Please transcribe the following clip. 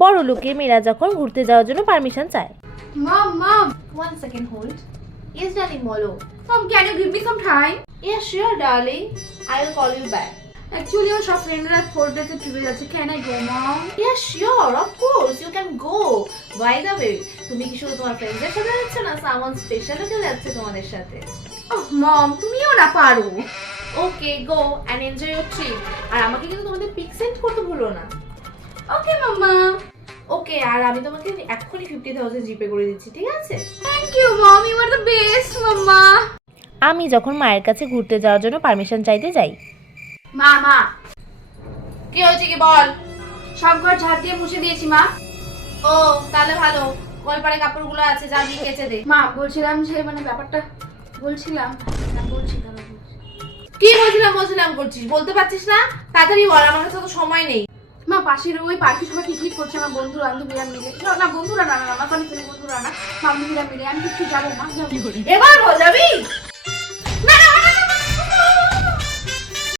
বড় লোকের মেয়েরা যখন ঘুরতে যাওয়ার জন্য পারমিশন চায়। Mom, 1 second hold. Yes, darling, Molo. Mom, can you give me some time? Yeah, sure, darling. I will call you back. Actually, আমার সব ফ্রেন্ডরা 4 days এর ট্রিপে যাচ্ছে। Can I go, Mom? Yeah, sure, of course, you can go. By the way, তুমি কি শুধু তোমার ফ্রেন্ডসদের সাথে যাচ্ছ না সামওয়ান স্পেশালও কেউ যাচ্ছে তোমাদের সাথে? Oh, Mom, তুমিও না পারো। Okay, go and enjoy your trip. আর আমাকে কিন্তু তোমাদের পিক সেন্ড করতে ভুলো না। Okay, Mama. ওকে, আর আমি তোমাকে এক্ষুনি 50,000 জিপে করে দিচ্ছি, ঠিক আছে? Thank you, Mom. You are the best, Mama. আমি যখন মায়ের কাছে ঘুরতে যাওয়ার জন্য পারমিশন চাইতে যাই। মা, কি হয়েছে কি বল? সব ঘর ঝাড় দিয়ে মুছে দিয়েছি, মা। ও, তাহলে ভালো। কলপারে কাপড়গুলো আছে, যা দিয়ে কেচে দে। মা, বলছিলাম যে ব্যাপারটা বলছিলাম। কি বলছিলাম করছিস, বলতে পারছিস না? তাড়াতাড়ি বল, আমার কাছে তো সময় নেই। মা, পাশের ওই পার্কে সবাই পিকনিক করছে, আমার বন্ধুরা বান্ধবীরা মিলে। না, বন্ধুরা না, আমার বন্ধুরা না, বান্ধবীরা মিলে। আমি কিছু যাবো, মা, যাবো। এবার বল যাবি?